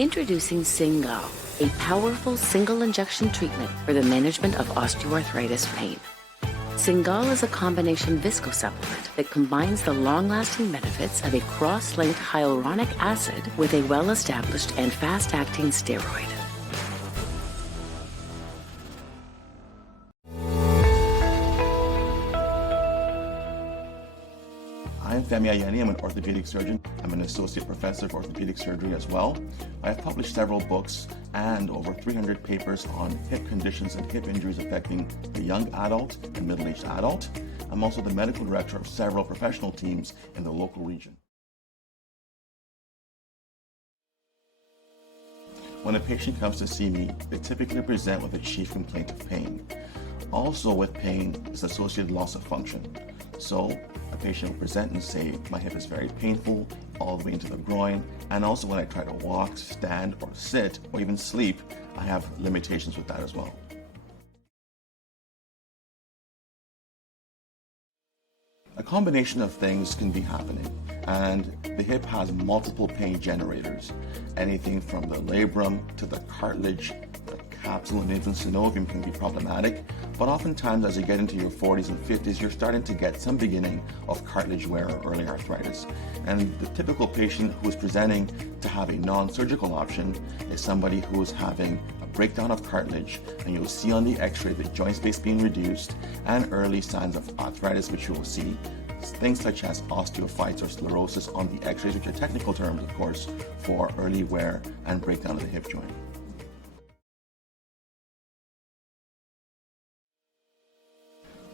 Introducing Cingal, a powerful single injection treatment for the management of osteoarthritis pain. Cingal is a combination visco-supplement that combines the long-lasting benefits of a cross-linked hyaluronic acid with a well-established and fast-acting steroid. I'm Femi Ayeni. I'm an orthopedic surgeon. I'm an associate professor of orthopedic surgery as well. I've published several books and over 300 papers on hip conditions and hip injuries affecting the young adult and middle-aged adult. I'm also the medical director of several professional teams in the local region. When a patient comes to see me, they typically present with a chief complaint of pain. Also with pain is associated loss of function. So a patient will present and say, my hip is very painful all the way into the groin, and also when I try to walk, stand, or sit, or even sleep, I have limitations with that as well. A combination of things can be happening, and the hip has multiple pain generators. Anything from the labrum to the cartilage, the capsule and infant synovium can be problematic, but oftentimes as you get into your 40s and 50s, you're starting to get some beginning of cartilage wear or early arthritis. And the typical patient who is presenting to have a non-surgical option is somebody who is having a breakdown of cartilage, and you'll see on the x-ray the joint space being reduced and early signs of arthritis, which you will see. Things such as osteophytes or sclerosis on the x-rays, which are technical terms, of course, for early wear and breakdown of the hip joint.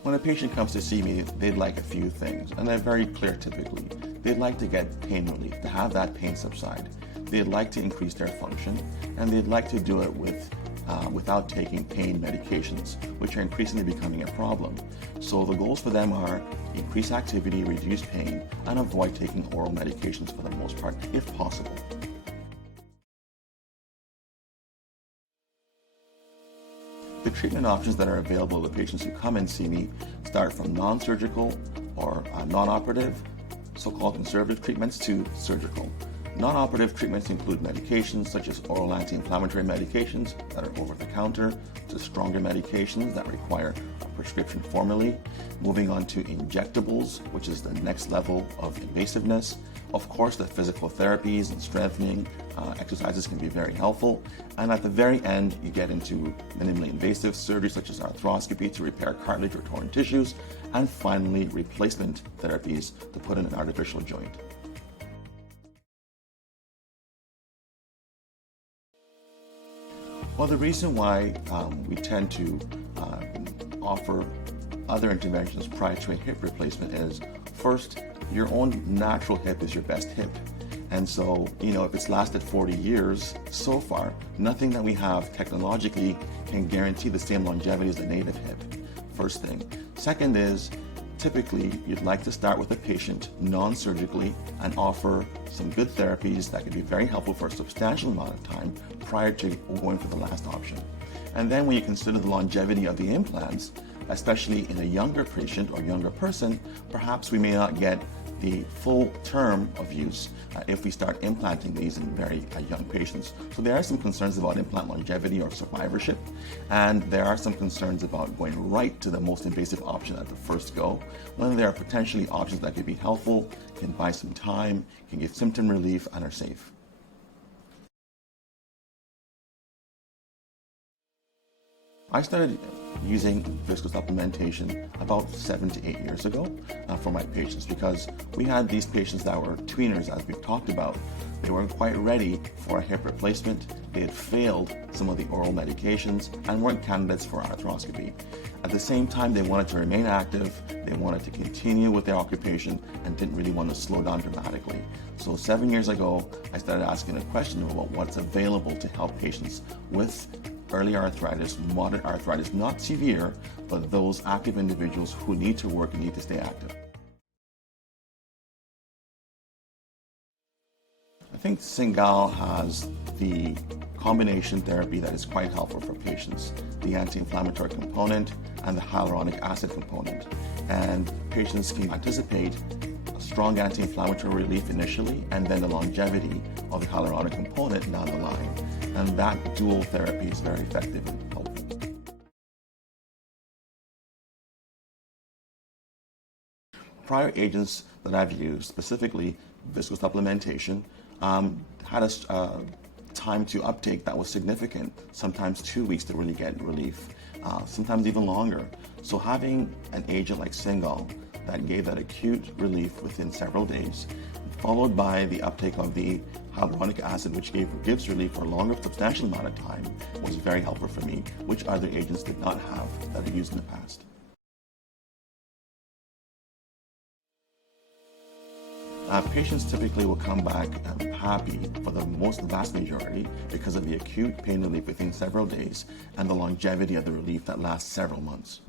When a patient comes to see me, they'd like a few things, and they're very clear typically. They'd like to get pain relief, to have that pain subside. They'd like to increase their function, and they'd like to do it without taking pain medications, which are increasingly becoming a problem. So the goals for them are increase activity, reduce pain, and avoid taking oral medications for the most part, if possible. The treatment options that are available to the patients who come and see me start from non-surgical or non-operative, so-called conservative treatments, to surgical. Non-operative treatments include medications such as oral anti-inflammatory medications that are over-the-counter, to stronger medications that require a prescription formally, moving on to injectables, which is the next level of invasiveness. Of course, the physical therapies and strengthening exercises can be very helpful. And at the very end, you get into minimally invasive surgery such as arthroscopy to repair cartilage or torn tissues, and finally replacement therapies to put in an artificial joint. Well, the reason why we tend to offer other interventions prior to a hip replacement is, first, your own natural hip is your best hip. And so, if it's lasted 40 years so far, nothing that we have technologically can guarantee the same longevity as a native hip. First thing. Second is, typically, you'd like to start with a patient non-surgically and offer some good therapies that can be very helpful for a substantial amount of time prior to going for the last option. And then when you consider the longevity of the implants, especially in a younger patient or younger person, perhaps we may not get the full term of use if we start implanting these in very young patients. So there are some concerns about implant longevity or survivorship, and there are some concerns about going right to the most invasive option at the first go, when there are potentially options that could be helpful, can buy some time, can give symptom relief, and are safe. I started using visco-supplementation about 7 to 8 years ago for my patients, because we had these patients that were tweeners, as we've talked about. They weren't quite ready for a hip replacement. They had failed some of the oral medications and weren't candidates for arthroscopy. At the same time, they wanted to remain active, they wanted to continue with their occupation, and didn't really want to slow down dramatically. So 7 years ago, I started asking a question about what's available to help patients with early arthritis, moderate arthritis, not severe, but those active individuals who need to work and need to stay active. I think Cingal has the combination therapy that is quite helpful for patients, the anti-inflammatory component and the hyaluronic acid component. And patients can anticipate a strong anti-inflammatory relief initially, and then the longevity of the hyaluronic component down the line. And that dual therapy is very effective and helpful. Prior agents that I've used, specifically visco-supplementation, had a time to uptake that was significant, sometimes 2 weeks to really get relief, sometimes even longer. So having an agent like Cingal that gave that acute relief within several days, followed by the uptake of the hyaluronic acid, which gives relief for a longer, substantial amount of time, was very helpful for me, which other agents did not have that I used in the past. Patients typically will come back happy for the vast majority because of the acute pain relief within several days and the longevity of the relief that lasts several months.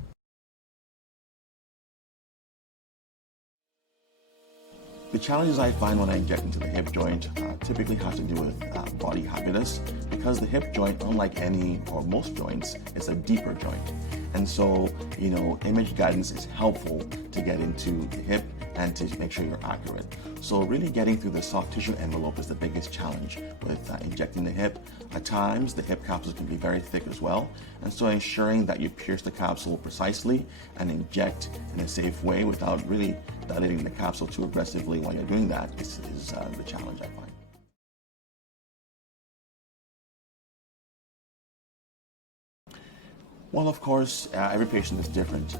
The challenges I find when I inject into the hip joint typically have to do with body habitus, because the hip joint, unlike any or most joints, is a deeper joint. And so, image guidance is helpful to get into the hip and to make sure you're accurate. So really getting through the soft tissue envelope is the biggest challenge with injecting the hip. At times, the hip capsules can be very thick as well. And so ensuring that you pierce the capsule precisely and inject in a safe way without really dilating the capsule too aggressively while you're doing that is the challenge I find. Well, of course, every patient is different.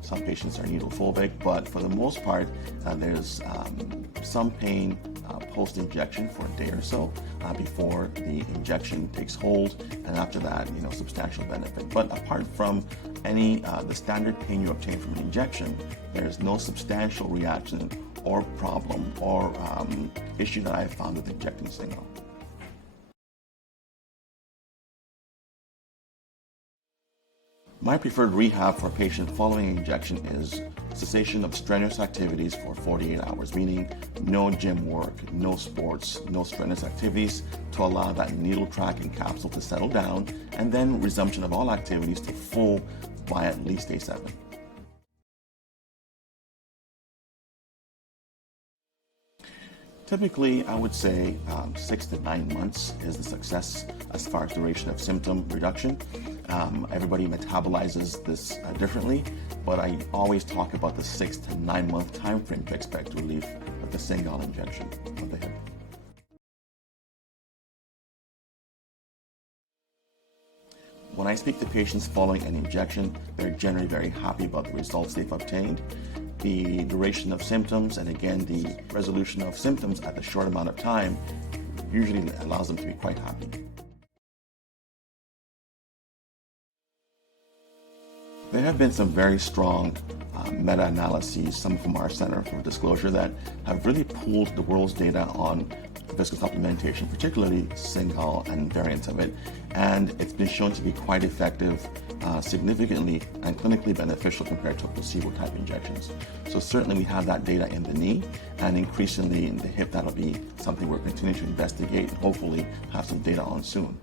Some patients are needle phobic, but for the most part, there's some pain post-injection for a day or so before the injection takes hold, and after that, substantial benefit. But apart from the standard pain you obtain from an injection, there's no substantial reaction or problem or issue that I've found with injecting Cingal. My preferred rehab for a patient following injection is cessation of strenuous activities for 48 hours, meaning no gym work, no sports, no strenuous activities, to allow that needle track and capsule to settle down, and then resumption of all activities to full by at least day 7. Typically, I would say 6 to 9 months is the success as far as duration of symptom reduction. Everybody metabolizes this differently, but I always talk about the 6 to 9 month time frame to expect relief with the Cingal injection of the hip. When I speak to patients following an injection, they're generally very happy about the results they've obtained. The duration of symptoms, and again, the resolution of symptoms at a short amount of time usually allows them to be quite happy. There have been some very strong meta-analyses, some from our Center for Disclosure, that have really pooled the world's data on visco-supplementation, particularly Cingal and variants of it, and it's been shown to be quite effective, significantly and clinically beneficial compared to placebo-type injections. So certainly we have that data in the knee, and increasingly in the hip. That'll be something we're continuing to investigate and hopefully have some data on soon.